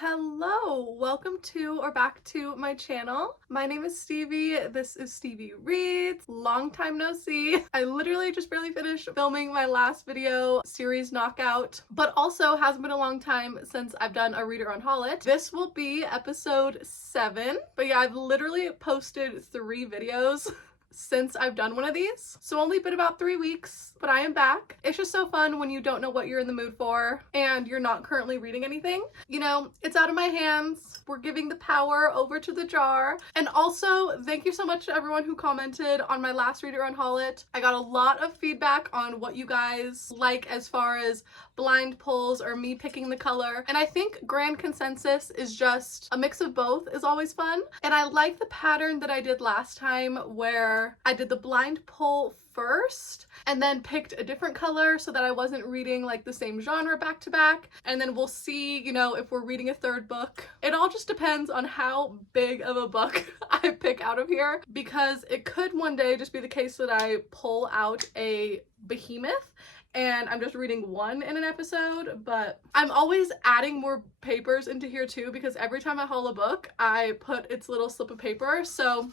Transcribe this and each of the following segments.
Hello, welcome to or back to my channel. My name is Stevie. This is Stevie Reads. Long time no see. I literally just barely finished filming my last video, series knockout, but also hasn't been a long time since I've done a reader unhaul it. This will be episode 7, but yeah, I've literally posted 3 videos since I've done one of these. So only been about 3 weeks, but I am back. It's just so fun when you don't know what you're in the mood for and you're not currently reading anything. You know, it's out of my hands. We're giving the power over to the jar. And also, thank you so much to everyone who commented on my last reader unhaul it. I got a lot of feedback on what you guys like as far as blind pulls or me picking the color. And I think grand consensus is just a mix of both is always fun. And I like the pattern that I did last time where I did the blind pull first and then picked a different color so that I wasn't reading like the same genre back to back. And then we'll see, you know, if we're reading a third book. It all just depends on how big of a book I pick out of here, because it could one day just be the case that I pull out a behemoth and I'm just reading one in an episode. But I'm always adding more papers into here too, because every time I haul a book, I put its little slip of paper. So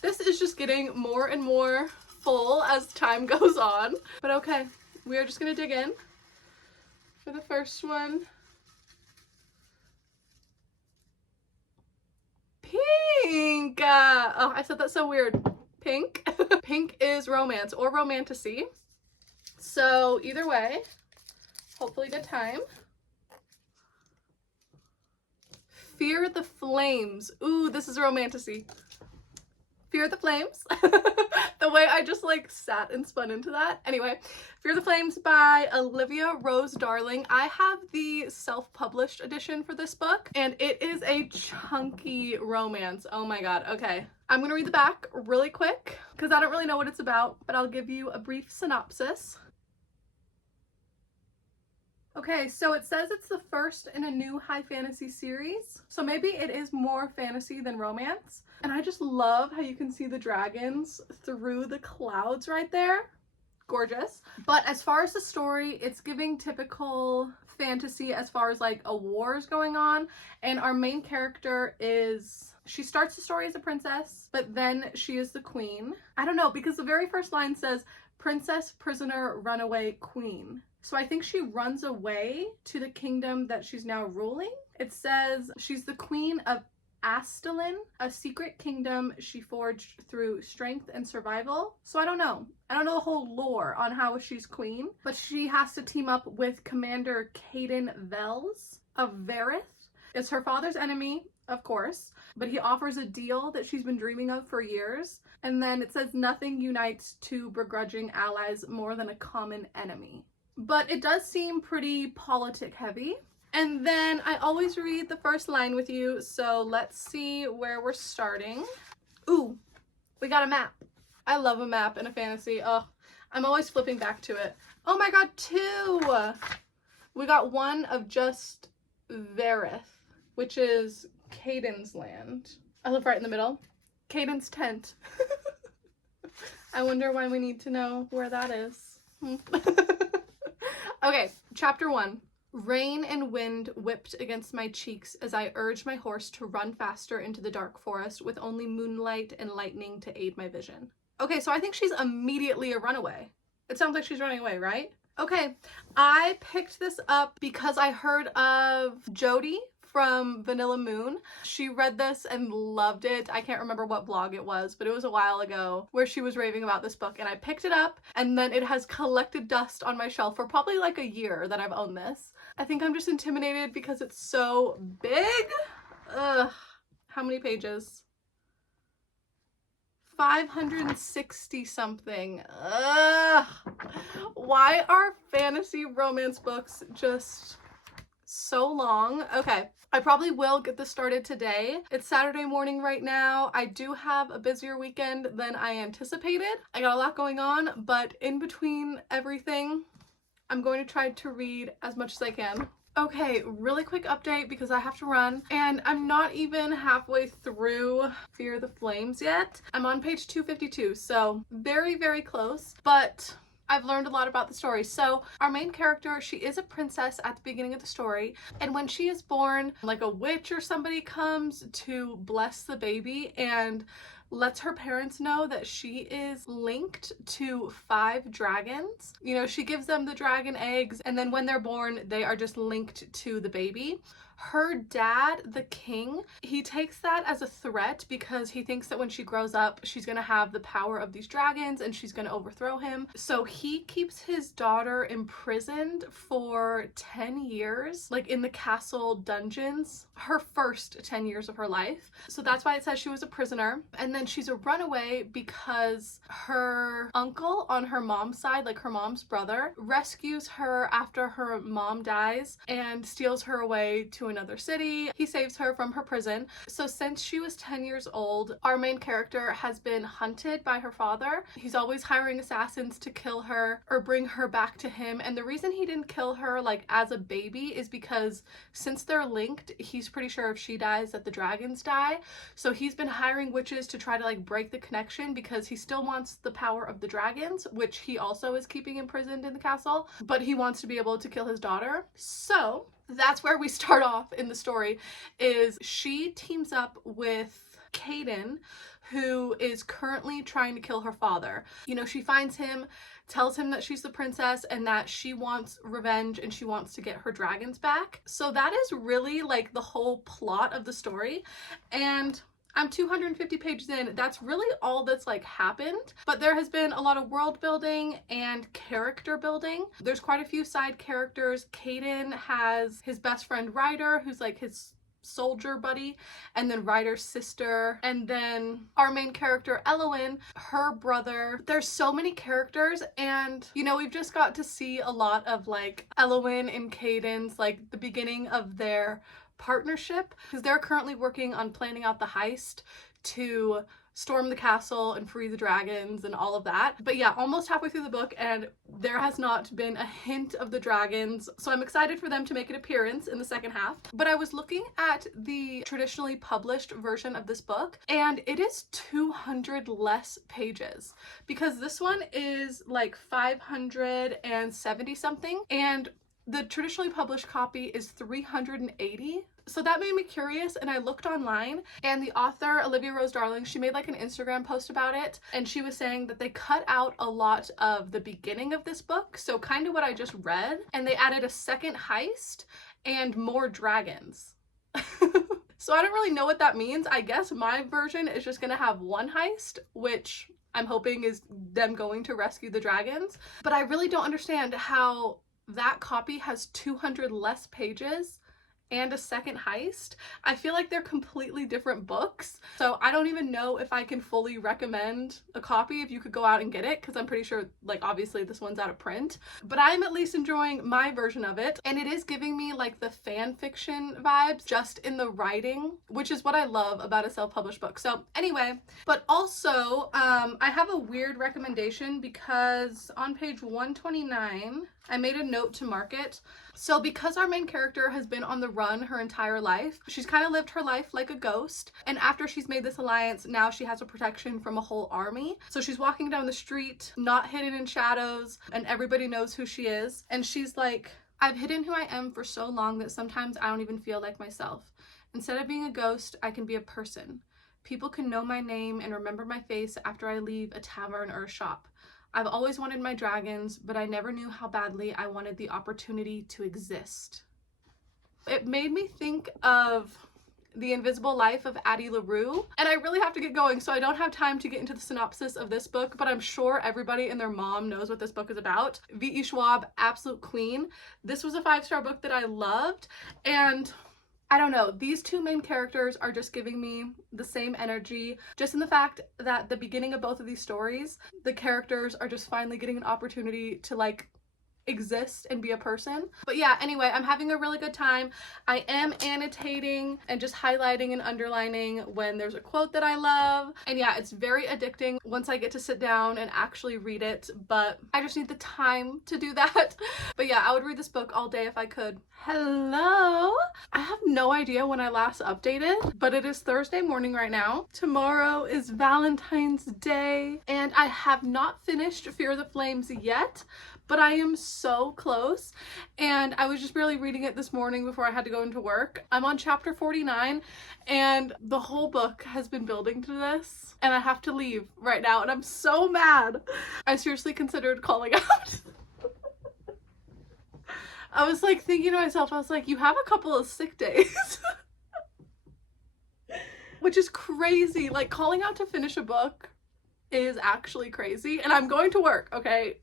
this is just getting more and more full as time goes on. But okay, we are just gonna dig in for the first one. Pink! Oh, I said that so weird. Pink. Pink is romance or romantasy. So either way, hopefully good time. Fear the Flames. Ooh, this is romantasy. Fear the Flames. The way I just like sat and spun into that. Anyway, Fear the Flames by Olivia Rose Darling. I have the self-published edition for this book and it is a chunky romance. Oh my god. Okay. I'm gonna read the back really quick because I don't really know what it's about, but I'll give you a brief synopsis. Okay, so it says it's the first in a new high fantasy series. So maybe it is more fantasy than romance. And I just love how you can see the dragons through the clouds right there. Gorgeous. But as far as the story, it's giving typical fantasy as far as like a war is going on. And our main character is, she starts the story as a princess, but then she is the queen. I don't know, because the very first line says, princess, prisoner, runaway, queen. So I think she runs away to the kingdom that she's now ruling. It says she's the queen of Astalin, a secret kingdom she forged through strength and survival. So I don't know. I don't know the whole lore on how she's queen, but she has to team up with Commander Caden Vels of Varith. It's her father's enemy, of course, but he offers a deal that she's been dreaming of for years. And then it says nothing unites two begrudging allies more than a common enemy. But it does seem pretty politic heavy. And then I always read the first line with you, so let's see where we're starting. Ooh, we got a map. I love a map in a fantasy. Oh, I'm always flipping back to it. Oh my god, 2! We got one of just Varith, which is Caden's land. I live right in the middle. Caden's tent. I wonder why we need to know where that is. Okay, chapter 1. Rain and wind whipped against my cheeks as I urged my horse to run faster into the dark forest with only moonlight and lightning to aid my vision. Okay, so I think she's immediately a runaway. It sounds like she's running away, right? Okay, I picked this up because I heard of Jody from Vanilla Moon. She read this and loved it. I can't remember what blog it was, but it was a while ago where she was raving about this book, and I picked it up and then it has collected dust on my shelf for probably like a year that I've owned this. I think I'm just intimidated because it's so big. Ugh. How many pages? 560 something. Ugh. Why are fantasy romance books just so long? Okay, I probably will get this started today. It's Saturday morning right now. I do have a busier weekend than I anticipated. I got a lot going on, but in between everything, I'm going to try to read as much as I can. Okay, really quick update because I have to run, and I'm not even halfway through Fear the Flames yet. I'm on page 252, so very, very close, but I've learned a lot about the story. So our main character, she is a princess at the beginning of the story, and when she is born, like a witch or somebody comes to bless the baby and lets her parents know that she is linked to 5 dragons. You know, she gives them the dragon eggs, and then when they're born, they are just linked to the baby. Her dad, the king, he takes that as a threat because he thinks that when she grows up, she's gonna have the power of these dragons and she's gonna overthrow him. So he keeps his daughter imprisoned for 10 years, like in the castle dungeons, her first 10 years of her life. So that's why it says she was a prisoner. And then she's a runaway because her uncle on her mom's side, like her mom's brother, rescues her after her mom dies and steals her away to another city. He saves her from her prison. So since she was 10 years old, our main character has been hunted by her father. He's always hiring assassins to kill her or bring her back to him. And the reason he didn't kill her like as a baby is because since they're linked, he's pretty sure if she dies that the dragons die. So he's been hiring witches to try to like break the connection because he still wants the power of the dragons, which he also is keeping imprisoned in the castle, but he wants to be able to kill his daughter. So that's where we start off in the story, is she teams up with Caden, who is currently trying to kill her father. You know, she finds him, tells him that she's the princess and that she wants revenge and she wants to get her dragons back. So that is really like the whole plot of the story. And I'm 250 pages in. That's really all that's like happened, but there has been a lot of world building and character building. There's quite a few side characters. Caden has his best friend Ryder, who's like his soldier buddy, and then Ryder's sister, and then our main character Elowen, her brother. There's so many characters, and you know, we've just got to see a lot of like Elowen and Caden's like the beginning of their partnership, because they're currently working on planning out the heist to storm the castle and free the dragons and all of that. But yeah, almost halfway through the book and there has not been a hint of the dragons, so I'm excited for them to make an appearance in the second half. But I was looking at the traditionally published version of this book and it is 200 less pages, because this one is like 570 something and the traditionally published copy is 380. So that made me curious, and I looked online, and the author Olivia Rose Darling, she made like an Instagram post about it, and she was saying that they cut out a lot of the beginning of this book, so kind of what I just read, and they added a second heist and more dragons. So I don't really know what that means. I guess my version is just gonna have one heist, which I'm hoping is them going to rescue the dragons, but I really don't understand how that copy has 200 less pages and a second heist. I feel like they're completely different books. So I don't even know if I can fully recommend a copy if you could go out and get it, because I'm pretty sure like obviously this one's out of print. But I'm at least enjoying my version of it, and it is giving me like the fan fiction vibes just in the writing, which is what I love about a self-published book. So anyway, but also I have a weird recommendation, because on page 129 I made a note to mark it. So because our main character has been on the run her entire life, she's kind of lived her life like a ghost, and after she's made this alliance, now she has a protection from a whole army. So she's walking down the street, not hidden in shadows, and everybody knows who she is. And she's like, I've hidden who I am for so long that sometimes I don't even feel like myself. Instead of being a ghost, I can be a person. People can know my name and remember my face after I leave a tavern or a shop. I've always wanted my dragons, but I never knew how badly I wanted the opportunity to exist. It made me think of The Invisible Life of Addie LaRue, and I really have to get going, so I don't have time to get into the synopsis of this book, but I'm sure everybody and their mom knows what this book is about. V.E. Schwab, absolute queen. This was a 5-star book that I loved, and I don't know, these two main characters are just giving me the same energy, just in the fact that the beginning of both of these stories, the characters are just finally getting an opportunity to like exist and be a person. But yeah, anyway, I'm having a really good time. I am annotating and just highlighting and underlining when there's a quote that I love. And yeah, it's very addicting once I get to sit down and actually read it, but I just need the time to do that. But yeah, I would read this book all day if I could. Hello! I have no idea when I last updated, but it is Thursday morning right now. Tomorrow is Valentine's Day, and I have not finished Fear the Flames yet, but I am so close. And I was just barely reading it this morning before I had to go into work. I'm on chapter 49, and the whole book has been building to this, and I have to leave right now, and I'm so mad. I seriously considered calling out. I was like thinking to myself, I was like, you have a couple of sick days. Which is crazy. Like, calling out to finish a book is actually crazy. And I'm going to work, okay?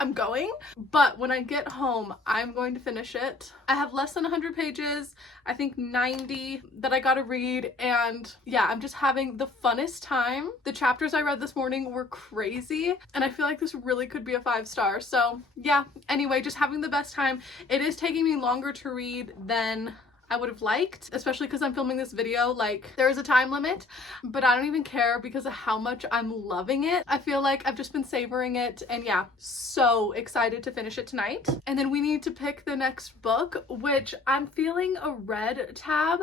I'm going. But when I get home, I'm going to finish it. I have less than 100 pages, I think 90 that I gotta read. And yeah, I'm just having the funnest time. The chapters I read this morning were crazy, and I feel like this really could be a 5-star. So yeah, anyway, just having the best time. It is taking me longer to read than I would have liked, especially because I'm filming this video. Like, there is a time limit, but I don't even care because of how much I'm loving it. I feel like I've just been savoring it, and yeah, so excited to finish it tonight. And then we need to pick the next book, which I'm feeling a red tab.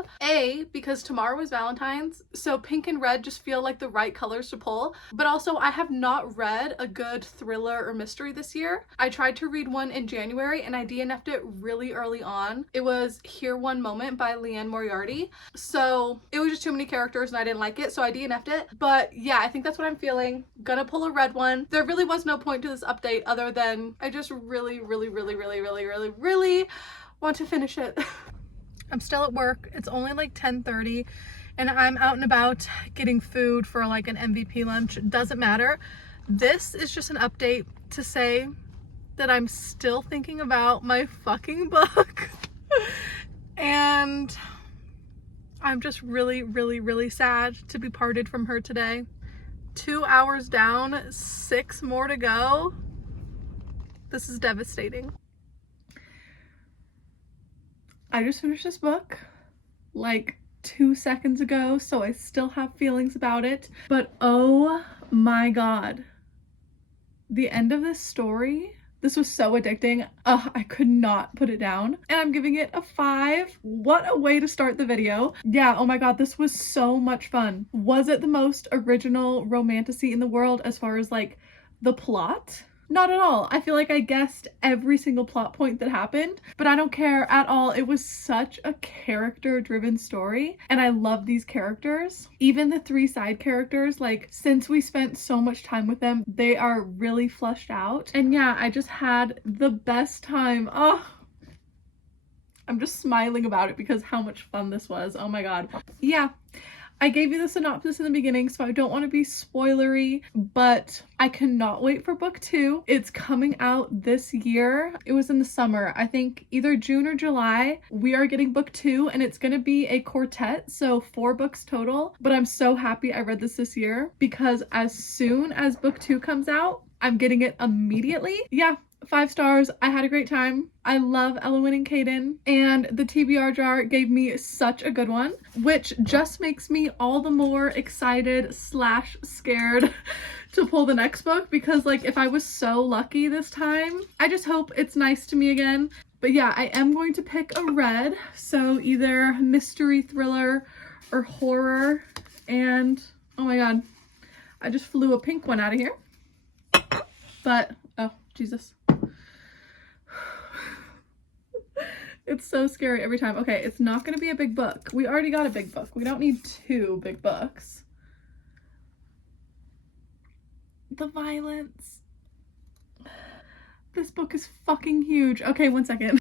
Because tomorrow is Valentine's, so pink and red just feel like the right colors to pull. But also, I have not read a good thriller or mystery this year. I tried to read one in January, and I DNF'd it really early on. It was Here One Moment by Leanne Moriarty. So it was just too many characters and I didn't like it, so I DNF'd it. But yeah, I think that's what I'm feeling. Gonna pull a red one. There really was no point to this update other than I just really want to finish it. I'm still at work. It's only like 10:30 and I'm out and about getting food for like an MVP lunch. Doesn't matter. This is just an update to say that I'm still thinking about my fucking book. And I'm just really sad to be parted from her today. 2 hours down, 6 more to go. This is devastating. I just finished this book like 2 seconds ago, so I still have feelings about it. But oh my god, the end of this story, this was so addicting. I could not put it down. And I'm giving it a 5. What a way to start the video. Yeah, oh my god, this was so much fun. Was it the most original romantasy in the world as far as like the plot? Not at all. I feel like I guessed every single plot point that happened, but I don't care at all. It was such a character-driven story, and I love these characters. Even the 3 side characters, like, since we spent so much time with them, they are really fleshed out. And yeah, I just had the best time. Oh, I'm just smiling about it because how much fun this was. Oh my god. Yeah. I gave you the synopsis in the beginning, so I don't want to be spoilery, but I cannot wait for book 2. It's coming out this year. It was in the summer, I think either June or July. We are getting book 2, and it's going to be a quartet, so 4 books total. But I'm so happy I read this year because as soon as book 2 comes out, I'm getting it immediately. Yeah. 5 stars. I had a great time. I love Elowen and Caden, and the TBR jar gave me such a good one, which just makes me all the more excited / scared to pull the next book, because like if I was so lucky this time, I just hope it's nice to me again. But yeah, I am going to pick a red, so either mystery, thriller, or horror. And oh my god, I just flew a pink one out of here. But oh Jesus, it's so scary every time. Okay, it's not going to be a big book. We already got a big book. We don't need 2 big books. The violence. This book is fucking huge. Okay, one second.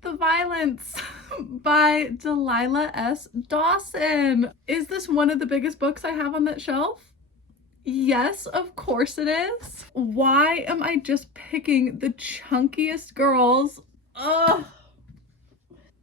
The Violence by Delilah S. Dawson. Is this one of the biggest books I have on that shelf? Yes, of course it is. Why am I just picking the chunkiest girls? Ugh.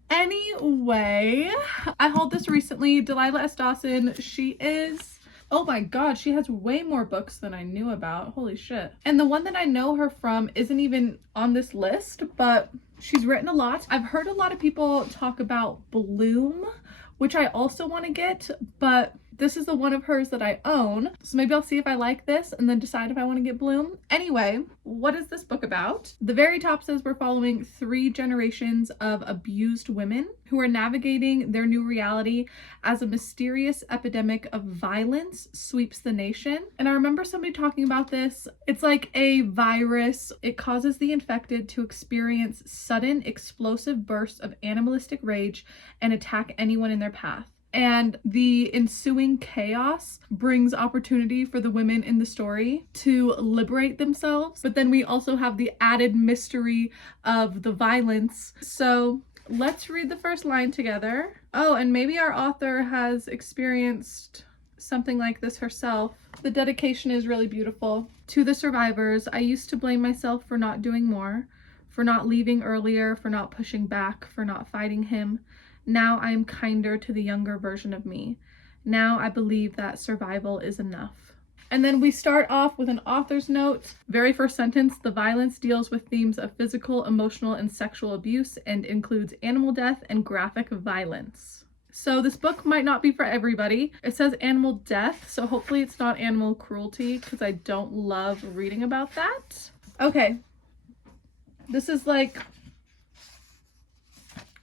Anyway, I hauled this recently. Delilah S. Dawson, she is Oh my god, she has way more books than I knew about. Holy shit. And the one that I know her from isn't even on this list, but she's written a lot. I've heard a lot of people talk about Bloom, which I also want to get, but this is the one of hers that I own. So maybe I'll see if I like this and then decide if I want to get Bloom. Anyway, what is this book about? The very top says we're following 3 generations of abused women who are navigating their new reality as a mysterious epidemic of violence sweeps the nation. And I remember somebody talking about this. It's like a virus. It causes the infected to experience sudden explosive bursts of animalistic rage and attack anyone in their path. And the ensuing chaos brings opportunity for the women in the story to liberate themselves. But then we also have the added mystery of the violence. So let's read the first line together. Oh, and maybe our author has experienced something like this herself. The dedication is really beautiful. To the survivors, I used to blame myself for not doing more, for not leaving earlier, for not pushing back, for not fighting him. Now I am kinder to the younger version of me. Now I believe that survival is enough. And then we start off with an author's note. Very first sentence, the violence deals with themes of physical, emotional, and sexual abuse and includes animal death and graphic violence. So this book might not be for everybody. It says animal death, so hopefully it's not animal cruelty because I don't love reading about that. Okay, this is like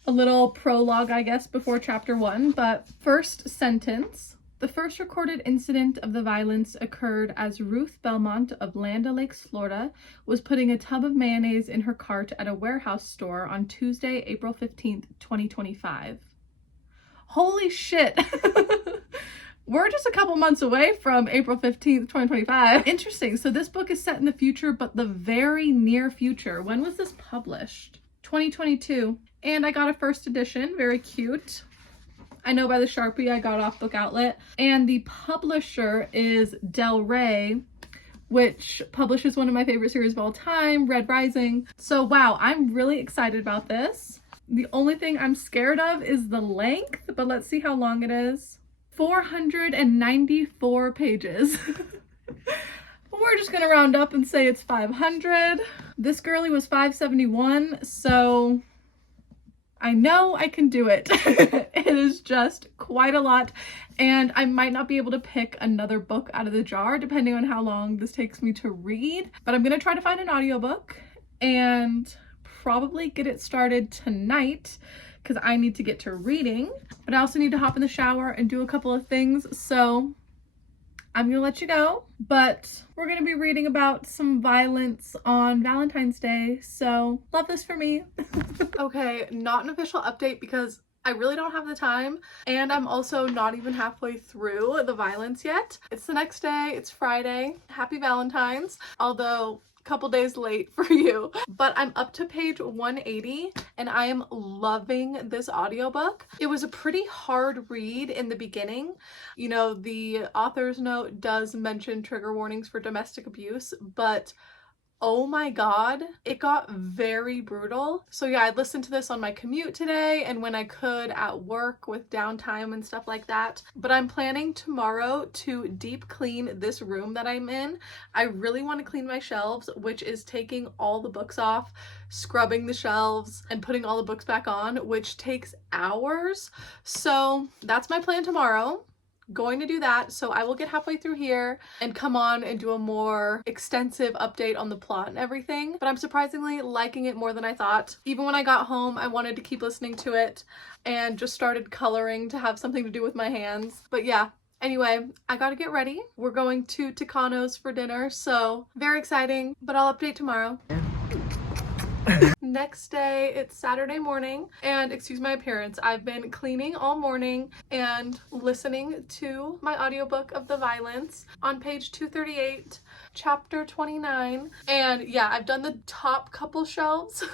a little prologue, I guess, before chapter 1, but first sentence. The first recorded incident of the violence occurred as Ruth Belmont of Land O'Lakes, Florida, was putting a tub of mayonnaise in her cart at a warehouse store on Tuesday, April 15th, 2025. Holy shit! We're just a couple months away from April 15th, 2025. Interesting. So this book is set in the future, but the very near future. When was this published? 2022. And I got a first edition, very cute. I know by the Sharpie I got off Book Outlet. And the publisher is Del Rey, which publishes one of my favorite series of all time, Red Rising. So wow, I'm really excited about this. The only thing I'm scared of is the length, but let's see how long it is. 494 pages. We're just gonna round up and say it's 500. This girly was 571, so I know I can do it. It is just quite a lot, and I might not be able to pick another book out of the jar depending on how long this takes me to read, but I'm gonna try to find an audiobook and probably get it started tonight because I need to get to reading, but I also need to hop in the shower and do a couple of things, so I'm gonna let you go, but we're gonna be reading about some violence on Valentine's Day, so love this for me. Okay, not an official update because I really don't have the time, and I'm also not even halfway through the violence yet. It's the next day, it's Friday. Happy Valentine's, although couple days late for you, but I'm up to page 180 and I am loving this audiobook. It was a pretty hard read in the beginning. You know, the author's note does mention trigger warnings for domestic abuse, but oh my god, it got very brutal. So yeah, I listened to this on my commute today and when I could at work with downtime and stuff like that. But I'm planning tomorrow to deep clean this room that I'm in. I really want to clean my shelves, which is taking all the books off, scrubbing the shelves, and putting all the books back on, which takes hours. So that's my plan tomorrow. Going to do that, so I will get halfway through here and come on and do a more extensive update on the plot and everything, but I'm surprisingly liking it more than I thought. Even when I got home, I wanted to keep listening to it and just started coloring to have something to do with my hands. But yeah, anyway, I gotta get ready. We're going to Tucano's for dinner, so very exciting, but I'll update tomorrow. Next day, it's Saturday morning, and excuse my appearance, I've been cleaning all morning and listening to my audiobook of The Violence on page 238, chapter 29. And yeah, I've done the top couple shelves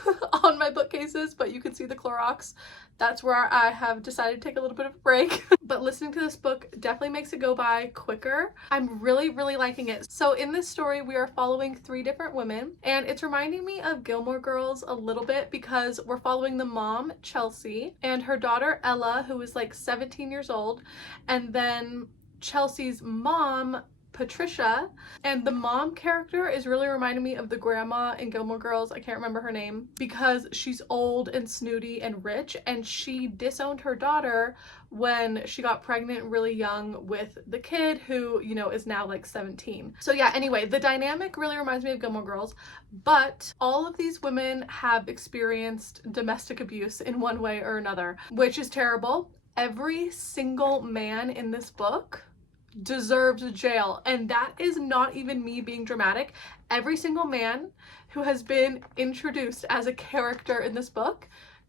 on my bookcases, but you can see the Clorox. That's where I have decided to take a little bit of a break. But listening to this book definitely makes it go by quicker. I'm really, really liking it. So in this story, we are following 3 different women, and it's reminding me of Gilmore Girls a little bit because we're following the mom, Chelsea, and her daughter, Ella, who is like 17 years old, and then Chelsea's mom, Patricia, and the mom character is really reminding me of the grandma in Gilmore Girls. I can't remember her name, because she's old and snooty and rich, and she disowned her daughter when she got pregnant really young with the kid who, you know, is now like 17. So yeah, anyway, the dynamic really reminds me of Gilmore Girls, but all of these women have experienced domestic abuse in one way or another, which is terrible. Every single man in this book deserves jail, and that is not even me being dramatic. Every single man who has been introduced as a character in this book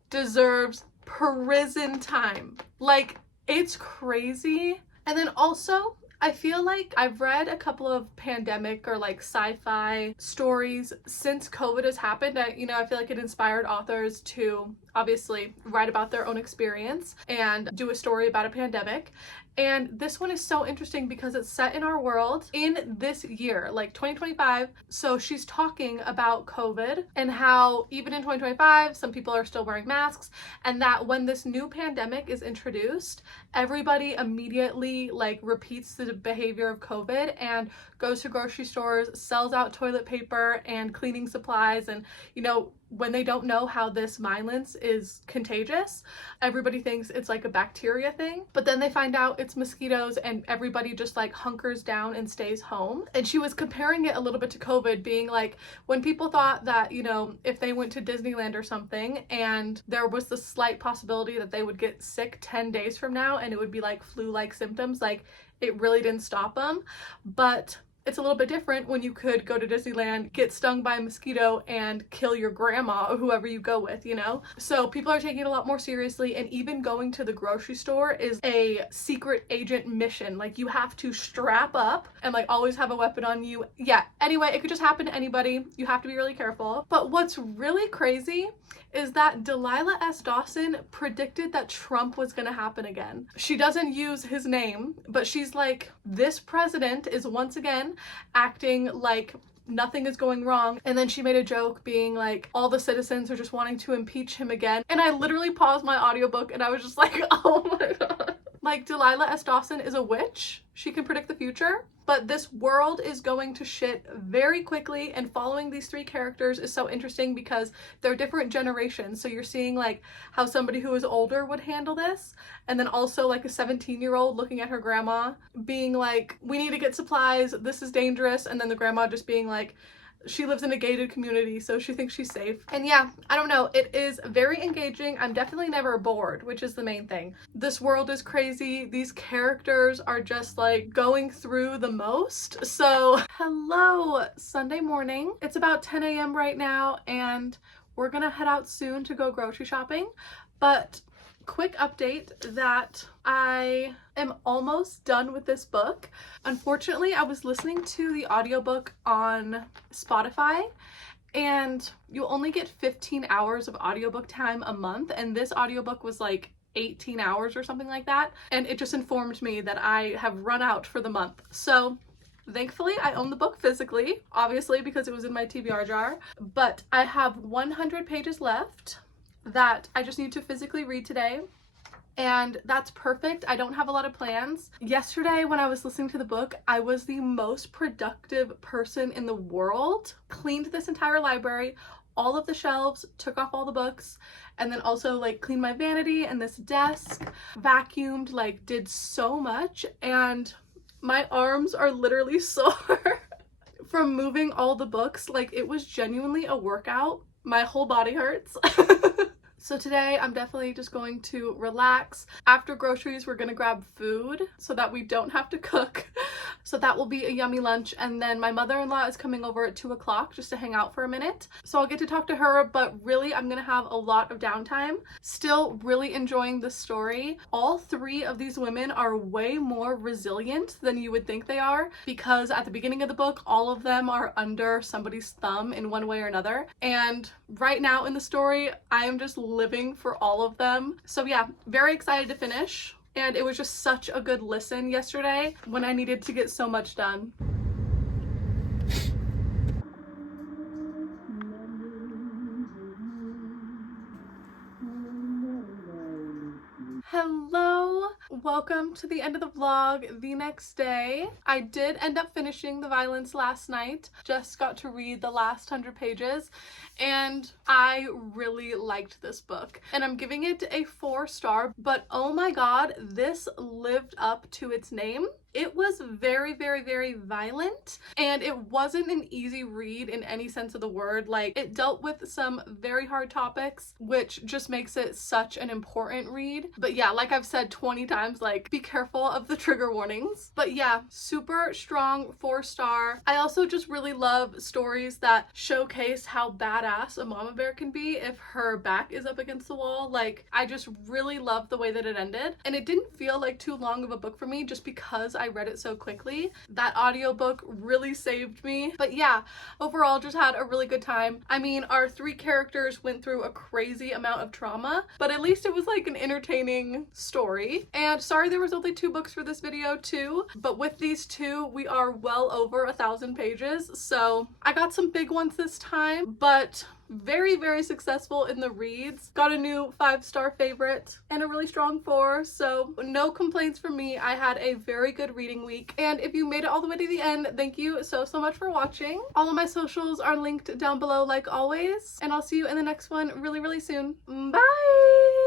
deserves prison time. Like, it's crazy. And then also, I feel like I've read a couple of pandemic or like sci-fi stories since COVID has happened. I feel like it inspired authors to obviously write about their own experience and do a story about a pandemic. And this one is so interesting because it's set in our world in this year, like 2025. So she's talking about COVID and how even in 2025, some people are still wearing masks, and that when this new pandemic is introduced, everybody immediately like repeats the behavior of COVID and goes to grocery stores, sells out toilet paper and cleaning supplies. And, you know, when they don't know how this violence is contagious, everybody thinks it's like a bacteria thing, but then they find out it's mosquitoes and everybody just like hunkers down and stays home. And she was comparing it a little bit to COVID, being like, when people thought that, you know, if they went to Disneyland or something and there was the slight possibility that they would get sick 10 days from now and it would be like flu-like symptoms, like it really didn't stop them. But it's a little bit different when you could go to Disneyland, get stung by a mosquito, and kill your grandma or whoever you go with, you know? So people are taking it a lot more seriously, and even going to the grocery store is a secret agent mission. Like, you have to strap up and like always have a weapon on you. Yeah, anyway, it could just happen to anybody. You have to be really careful. But what's really crazy is that Delilah S. Dawson predicted that Trump was gonna happen again. She doesn't use his name, but she's like, this president is once again acting like nothing is going wrong. And then she made a joke being like, all the citizens are just wanting to impeach him again. And I literally paused my audiobook and I was just like, oh my god. Like, Delilah S. Dawson is a witch. She can predict the future. But this world is going to shit very quickly, and following these three characters is so interesting because they're different generations. So you're seeing like how somebody who is older would handle this, and then also like a 17-year-old looking at her grandma being like, we need to get supplies, this is dangerous, and then the grandma just being like, she lives in a gated community, so she thinks she's safe. And yeah, I don't know, it is very engaging. I'm definitely never bored, which is the main thing. This world is crazy. These characters are just like going through the most. So hello, Sunday morning. It's about 10 a.m. right now, and we're gonna head out soon to go grocery shopping. But quick update that I am almost done with this book. Unfortunately, I was listening to the audiobook on Spotify, and you only get 15 hours of audiobook time a month, and this audiobook was like 18 hours or something like that, and it just informed me that I have run out for the month. So thankfully, I own the book physically, obviously because it was in my TBR jar, but I have 100 pages left that I just need to physically read today, and that's perfect. I don't have a lot of plans. Yesterday when I was listening to the book, I was the most productive person in the world. Cleaned this entire library, all of the shelves, took off all the books, and then also like cleaned my vanity and this desk, vacuumed, like did so much, and my arms are literally sore from moving all the books. Like, it was genuinely a workout. My whole body hurts. So today I'm definitely just going to relax. After groceries, we're gonna grab food so that we don't have to cook. So that will be a yummy lunch. And then my mother-in-law is coming over at 2 o'clock just to hang out for a minute. So I'll get to talk to her, but really I'm gonna have a lot of downtime. Still really enjoying the story. All three of these women are way more resilient than you would think they are, because at the beginning of the book, all of them are under somebody's thumb in one way or another. And right now in the story, I am just living for all of them. So yeah, very excited to finish. And it was just such a good listen yesterday when I needed to get so much done. Hello, welcome to the end of the vlog, the next day. I did end up finishing The Violence last night, just got to read the last 100 pages, and I really liked this book. And I'm giving it a 4-star, but oh my god, this lived up to its name. It was very, very, very violent, and it wasn't an easy read in any sense of the word. Like, it dealt with some very hard topics, which just makes it such an important read. But yeah, like I've said 20 times, like, be careful of the trigger warnings. But yeah, super strong 4-star. I also just really love stories that showcase how badass a mama bear can be if her back is up against the wall. Like, I just really love the way that it ended, and it didn't feel like too long of a book for me just because I read it so quickly. That audiobook really saved me. But yeah, overall just had a really good time. I mean, our 3 characters went through a crazy amount of trauma, but at least it was like an entertaining story. And sorry there was only 2 books for this video too, but with these 2 we are well over 1,000 pages, so I got some big ones this time, but very, very successful in the reads. Got a new 5-star favorite and a really strong 4, so no complaints from me. I had a very good reading week, and if you made it all the way to the end, thank you so much for watching. All of my socials are linked down below like always, and I'll see you in the next one really, really soon. Bye!